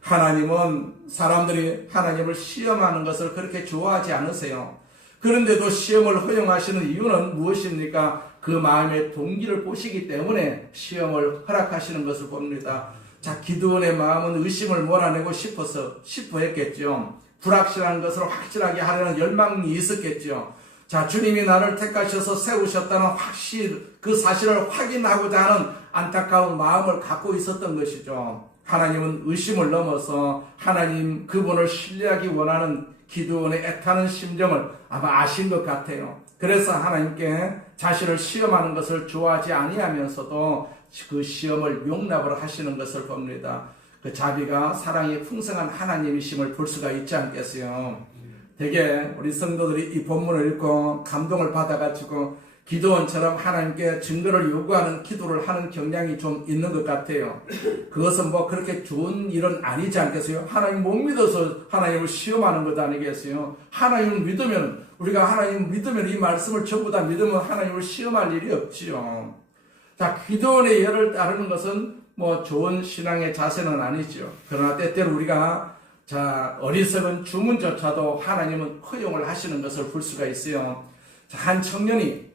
하나님은 사람들이 하나님을 시험하는 것을 그렇게 좋아하지 않으세요. 그런데도 시험을 허용하시는 이유는 무엇입니까? 그 마음의 동기를 보시기 때문에 시험을 허락하시는 것을 봅니다. 자, 기드온의 마음은 의심을 몰아내고 싶어 했겠죠. 불확실한 것을 확실하게 하려는 열망이 있었겠죠. 자, 주님이 나를 택하셔서 세우셨다는 그 사실을 확인하고자 하는 안타까운 마음을 갖고 있었던 것이죠. 하나님은 의심을 넘어서 하나님 그분을 신뢰하기 원하는 기드온의 애타는 심정을 아마 아신 것 같아요. 그래서 하나님께 자신을 시험하는 것을 좋아하지 아니하면서도 그 시험을 용납을 하시는 것을 봅니다. 그 자비가 사랑이 풍성한 하나님이심을 볼 수가 있지 않겠어요? 되게 우리 성도들이 이 본문을 읽고 감동을 받아가지고 기드온처럼 하나님께 증거를 요구하는 기도를 하는 경향이 좀 있는 것 같아요. 그것은 뭐 그렇게 좋은 일은 아니지 않겠어요? 하나님 못 믿어서 하나님을 시험하는 것 아니겠어요? 하나님을 믿으면, 우리가 하나님을 믿으면 이 말씀을 전부 다 믿으면 하나님을 시험할 일이 없지요. 자, 기드온의 예를 따르는 것은 뭐 좋은 신앙의 자세는 아니죠. 그러나 때때로 우리가 어리석은 주문조차도 하나님은 허용을 하시는 것을 볼 수가 있어요. 자, 한 청년이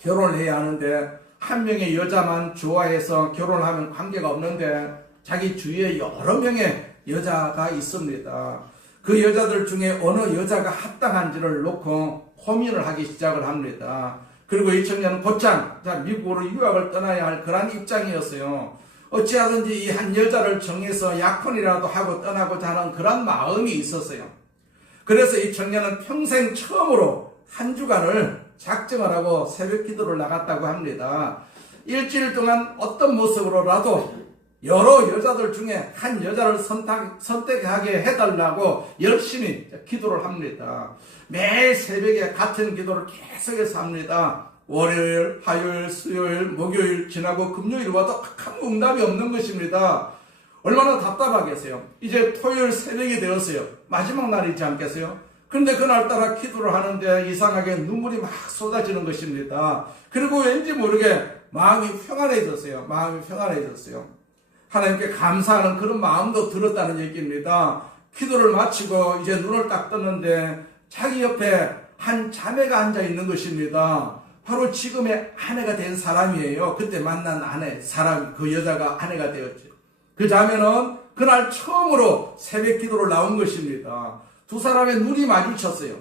결혼을 해야 하는데 한 명의 여자만 좋아해서 결혼하면 관계가 없는데 자기 주위에 여러 명의 여자가 있습니다. 그 여자들 중에 어느 여자가 합당한지를 놓고 고민을 하기 시작을 합니다. 그리고 이 청년은 곧장 미국으로 유학을 떠나야 할 그런 입장이었어요. 어찌하든지 이 한 여자를 정해서 약혼이라도 하고 떠나고자 하는 그런 마음이 있었어요. 그래서 이 청년은 평생 처음으로 한 주간을 작정을 하고 새벽 기도를 나갔다고 합니다. 일주일 동안 어떤 모습으로라도 여러 여자들 중에 한 여자를 선택하게 해달라고 열심히 기도를 합니다. 매일 새벽에 같은 기도를 계속해서 합니다. 월요일, 화요일, 수요일, 목요일 지나고 금요일 와도 아무 응답이 없는 것입니다. 얼마나 답답하겠어요. 이제 토요일 새벽이 되었어요. 마지막 날이지 않겠어요? 그런데 그날따라 기도를 하는데 이상하게 눈물이 막 쏟아지는 것입니다. 그리고 왠지 모르게 마음이 평안해졌어요. 하나님께 감사하는 그런 마음도 들었다는 얘기입니다. 기도를 마치고 이제 눈을 딱 떴는데 자기 옆에 한 자매가 앉아 있는 것입니다. 바로 지금의 아내가 된 사람이에요. 그때 만난 그 여자가 아내가 되었죠. 그 자매는 그날 처음으로 새벽 기도를 나온 것입니다. 두 사람의 눈이 마주쳤어요.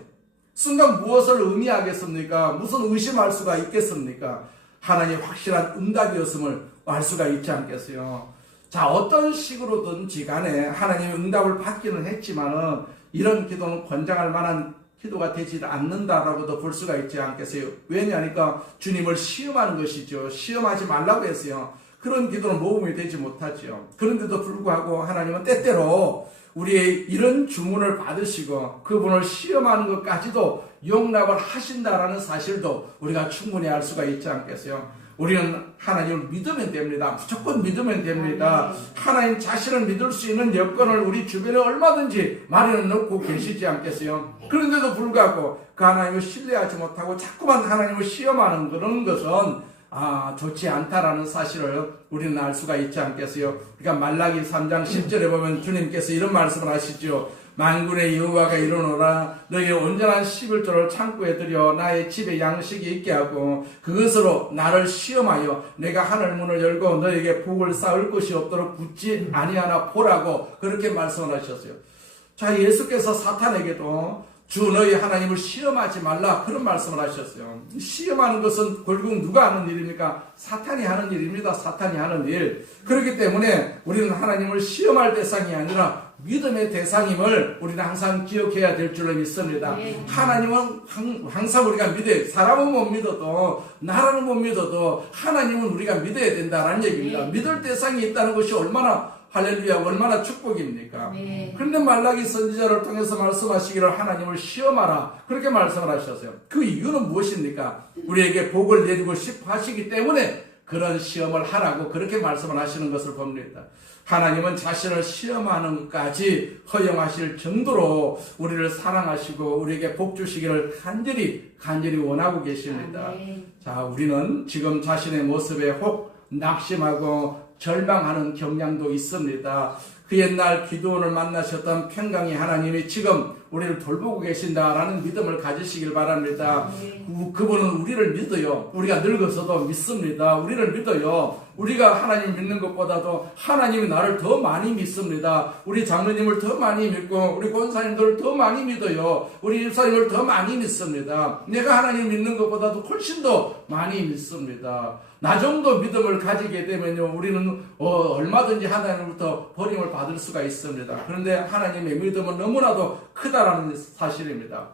순간 무엇을 의미하겠습니까? 무슨 의심할 수가 있겠습니까? 하나님의 확실한 응답이었음을 알 수가 있지 않겠어요? 자, 어떤 식으로든지 간에 하나님의 응답을 받기는 했지만은 이런 기도는 권장할 만한 기도가 되지 않는다라고도 볼 수가 있지 않겠어요? 왜냐하니까 주님을 시험하는 것이죠. 시험하지 말라고 했어요. 그런 기도는 모범이 되지 못하죠. 그런데도 불구하고 하나님은 때때로 우리의 이런 주문을 받으시고 그분을 시험하는 것까지도 용납을 하신다라는 사실도 우리가 충분히 알 수가 있지 않겠어요? 우리는 하나님을 믿으면 됩니다. 무조건 믿으면 됩니다. 하나님 자신을 믿을 수 있는 여건을 우리 주변에 얼마든지 마련해 놓고 계시지 않겠어요? 그런데도 불구하고 그 하나님을 신뢰하지 못하고 자꾸만 하나님을 시험하는 그런 것은 좋지 않다라는 사실을 우리는 알 수가 있지 않겠어요? 그러니까 말라기 3장 10절에 보면 주님께서 이런 말씀을 하시죠. 만군의 여호와가 이르노라 너희 온전한 11조를 창고에 들여 나의 집에 양식이 있게 하고 그것으로 나를 시험하여 내가 하늘 문을 열고 너에게 복을 쌓을 것이 없도록 굳지 아니하나 보라고 그렇게 말씀을 하셨어요. 자, 예수께서 사탄에게도 주 너희 하나님을 시험하지 말라 그런 말씀을 하셨어요. 시험하는 것은 결국 누가 하는 일입니까? 사탄이 하는 일입니다. 사탄이 하는 일. 그렇기 때문에 우리는 하나님을 시험할 대상이 아니라 믿음의 대상임을 우리는 항상 기억해야 될 줄로 믿습니다. 하나님은 항상 우리가 믿어요. 사람은 못 믿어도 나라는 못 믿어도 하나님은 우리가 믿어야 된다라는 얘기입니다. 믿을 대상이 있다는 것이 얼마나 할렐루야 얼마나 축복입니까? 그런데 말라기 선지자를 통해서 말씀하시기를 하나님을 시험하라 그렇게 말씀을 하셨어요. 그 이유는 무엇입니까? 우리에게 복을 내리고 싶어 하시기 때문에 그런 시험을 하라고 그렇게 말씀을 하시는 것을 봅니다. 하나님은 자신을 시험하는 것까지 허용하실 정도로 우리를 사랑하시고 우리에게 복 주시기를 간절히 원하고 계십니다. 자, 우리는 지금 자신의 모습에 혹 낙심하고 절망하는 경향도 있습니다. 그 옛날 기드온을 만나셨던 평강의 하나님이 지금 우리를 돌보고 계신다라는 믿음을 가지시길 바랍니다. 그분은 우리를 믿어요. 우리가 늙어서도 믿습니다. 우리를 믿어요. 우리가 하나님 믿는 것보다도 하나님이 나를 더 많이 믿습니다. 우리 장로님을 더 많이 믿고 우리 권사님들을 더 많이 믿어요. 우리 집사님을 더 많이 믿습니다. 내가 하나님 믿는 것보다도 훨씬 더 많이 믿습니다. 나 정도 믿음을 가지게 되면요 우리는 얼마든지 하나님으로부터 버림을 받을 수가 있습니다. 그런데 하나님의 믿음은 너무나도 크다라는 사실입니다.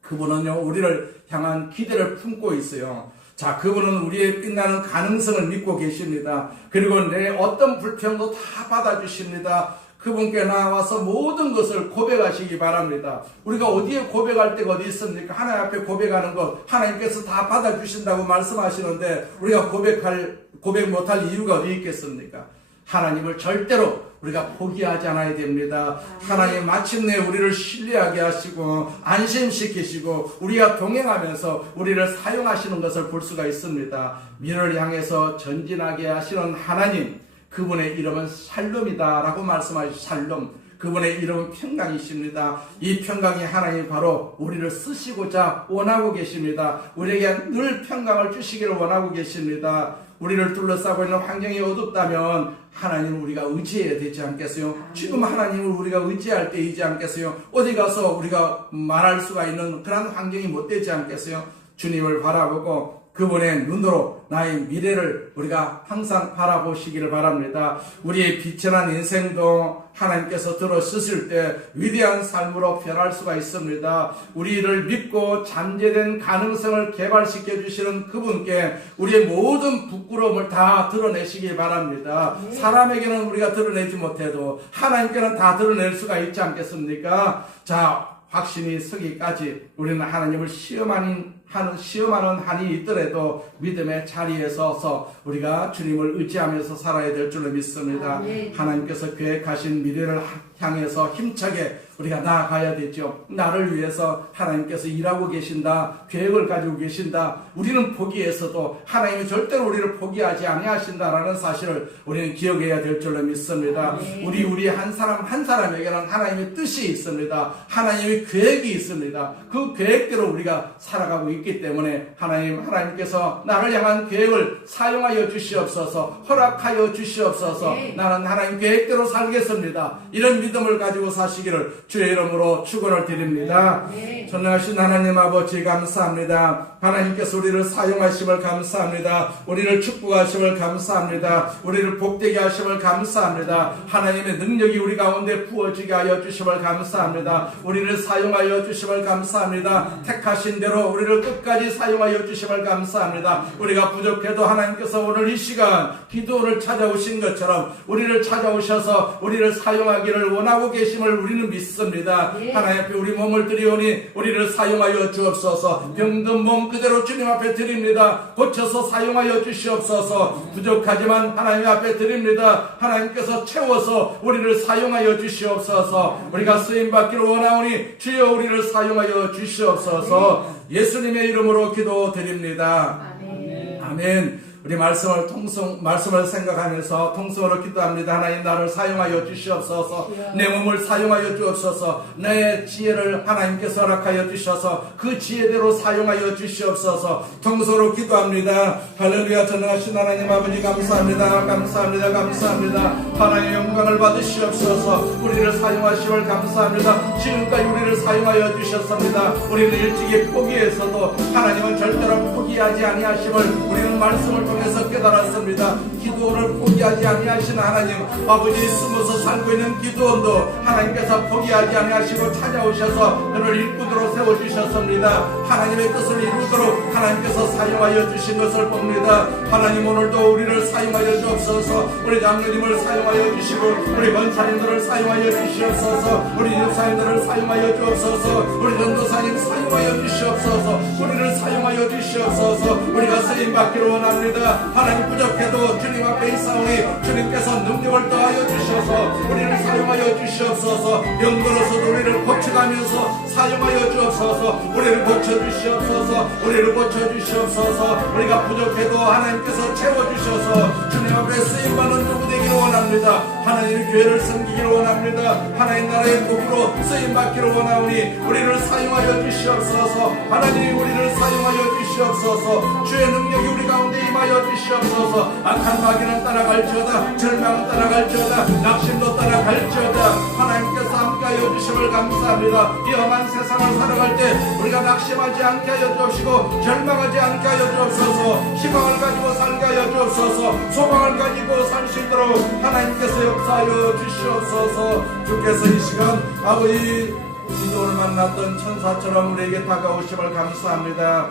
그분은요 우리를 향한 기대를 품고 있어요. 자, 그분은 우리의 빛나는 가능성을 믿고 계십니다. 그리고 내 어떤 불평도 다 받아주십니다. 그분께 나와서 모든 것을 고백하시기 바랍니다. 우리가 어디에 고백할 때가 어디 있습니까? 하나님 앞에 고백하는 것 하나님께서 다 받아주신다고 말씀하시는데 우리가 고백 못할 이유가 어디 있겠습니까? 하나님을 절대로 우리가 포기하지 않아야 됩니다. 하나님 마침내 우리를 신뢰하게 하시고 안심시키시고 우리가 동행하면서 우리를 사용하시는 것을 볼 수가 있습니다. 미래를 향해서 전진하게 하시는 하나님, 그분의 이름은 샬롬이다 라고 말씀하신 샬롬, 그분의 이름은 평강이십니다. 이 평강이 하나님 바로 우리를 쓰시고자 원하고 계십니다. 우리에게 늘 평강을 주시기를 원하고 계십니다. 우리를 둘러싸고 있는 환경이 어둡다면 하나님을 우리가 의지해야 되지 않겠어요? 지금 하나님을 우리가 의지할 때이지 않겠어요? 어디 가서 우리가 말할 수가 있는 그런 환경이 못 되지 않겠어요? 주님을 바라보고 그분의 눈으로 나의 미래를 우리가 항상 바라보시기를 바랍니다. 우리의 비천한 인생도 하나님께서 들어 쓰실 때 위대한 삶으로 변할 수가 있습니다. 우리를 믿고 잠재된 가능성을 개발시켜 주시는 그분께 우리의 모든 부끄러움을 다 드러내시기 바랍니다. 사람에게는 우리가 드러내지 못해도 하나님께는 다 드러낼 수가 있지 않겠습니까? 자, 확신이 서기까지 우리는 하나님을 시험하는 한이 있더라도 믿음의 자리에 서서 우리가 주님을 의지하면서 살아야 될 줄로 믿습니다. 하나님께서 계획하신 미래를 향해서 힘차게 우리가 나아가야 되죠. 나를 위해서 하나님께서 일하고 계신다. 계획을 가지고 계신다. 우리는 포기해서도 하나님이 절대로 우리를 포기하지 아니하신다라는 사실을 우리는 기억해야 될 줄로 믿습니다. 우리 한 사람 한 사람에게는 하나님의 뜻이 있습니다. 하나님의 계획이 있습니다. 그 계획대로 우리가 살아가고 있기 때문에 하나님께서 나를 향한 계획을 사용하여 주시옵소서, 허락하여 주시옵소서. 나는 하나님 계획대로 살겠습니다. 이런 믿음을 가지고 사시기를 주의 이름으로 축원을 드립니다. 전능하신 하나님 아버지 감사합니다. 하나님께서 우리를 사용하심을 감사합니다. 우리를 축복하심을 감사합니다. 우리를 복되게 하심을 감사합니다. 하나님의 능력이 우리 가운데 부어지게 하여 주심을 감사합니다. 우리를 사용하여 주심을 감사합니다. 택하신 대로 우리를 끝까지 사용하여 주심을 감사합니다. 우리가 부족해도 하나님께서 오늘 이 시간 기도를 찾아오신 것처럼 우리를 찾아오셔서 우리를 사용하기를 원하고 계심을 우리는 믿습니다. 하나님 앞에 우리 몸을 드리오니 우리를 사용하여 주옵소서. 병든 몸 그대로 주님 앞에 드립니다. 고쳐서 사용하여 주시옵소서. 부족하지만 하나님 앞에 드립니다. 하나님께서 채워서 우리를 사용하여 주시옵소서. 우리가 쓰임받기를 원하오니 주여 우리를 사용하여 주시옵소서. 예수님의 이름으로 기도드립니다. 아멘. 우리 말씀을 생각하면서 통성으로 기도합니다. 하나님 나를 사용하여 주시옵소서. 내 몸을 사용하여 주옵소서. 내 지혜를 하나님께서 허락하여 주셔서 그 지혜대로 사용하여 주시옵소서. 통성으로 기도합니다. 할렐루야. 전능하신 하나님 아버지 감사합니다. 감사합니다. 감사합니다. 하나님의 영광을 받으시옵소서. 우리를 사용하심을 감사합니다. 지금까지 우리를 사용하여 주셨습니다. 우리는 일찍이 포기해서도 하나님은 절대로 포기하지 아니하심을 우리는 말씀을 통해서 깨달았습니다. 기도원을 포기하지 아니하시는 하나님 아버지, 숨어서 살고 있는 기도원도 하나님께서 포기하지 아니하시고 찾아오셔서 그를 일꾼으로 세워주셨습니다. 하나님의 뜻을 이루도록 하나님께서 사용하여 주신 것을 봅니다. 하나님 오늘도 우리를 사용하여 주옵소서. 우리 장로님을 사용하여 주시고 우리 권사님들을 사용하여 주시옵소서. 우리 육사님들을 사용하여 주옵소서. 우리 전도사님 사용하여 주시옵소서. 우리를 사용하여 주시옵소서. 우리가 쓰임받기를 원합니다. 하나님 부족해도 주님 앞에 있사오니 주님께서 능력을 더하여 주셔서 우리를 사용하여 주시옵소서. 병들어서도 우리를 고쳐가면서 사용하여 주옵소서. 우리를 고쳐주시옵소서. 우리를 고쳐주시옵소서. 우리가 부족해도 하나님께서 채워주셔서 주님 앞에 쓰임받는 누구 되기를 원합니다. 하나님의 교회를 섬기기를 원합니다. 하나님 나라의 도구로 쓰임받기를 원하오니 우리를 사용하여 주시옵소서. 하나님 우리를 사용하여 주시옵소서. 주의 능력이 우리 가운데 임하여 주시옵소서. 악한 마귀는 따라갈지어다. 절망은 따라갈지어다. 낙심도 따라갈지어다. 하나님께서 함께하여 주심을 감사합니다. 이 험한 세상을 살아갈 때 우리가 낙심하지 않게 하여 주옵시고 절망하지 않게 하여 주옵소서. 희망을 가지고 살게 하여 주옵소서. 소망을 가지고 살 수 있도록 하나님께서 역사하여 주시옵소서. 주께서 이 시간 아버지 기도를 만났던 천사처럼 우리에게 다가오심을 감사합니다.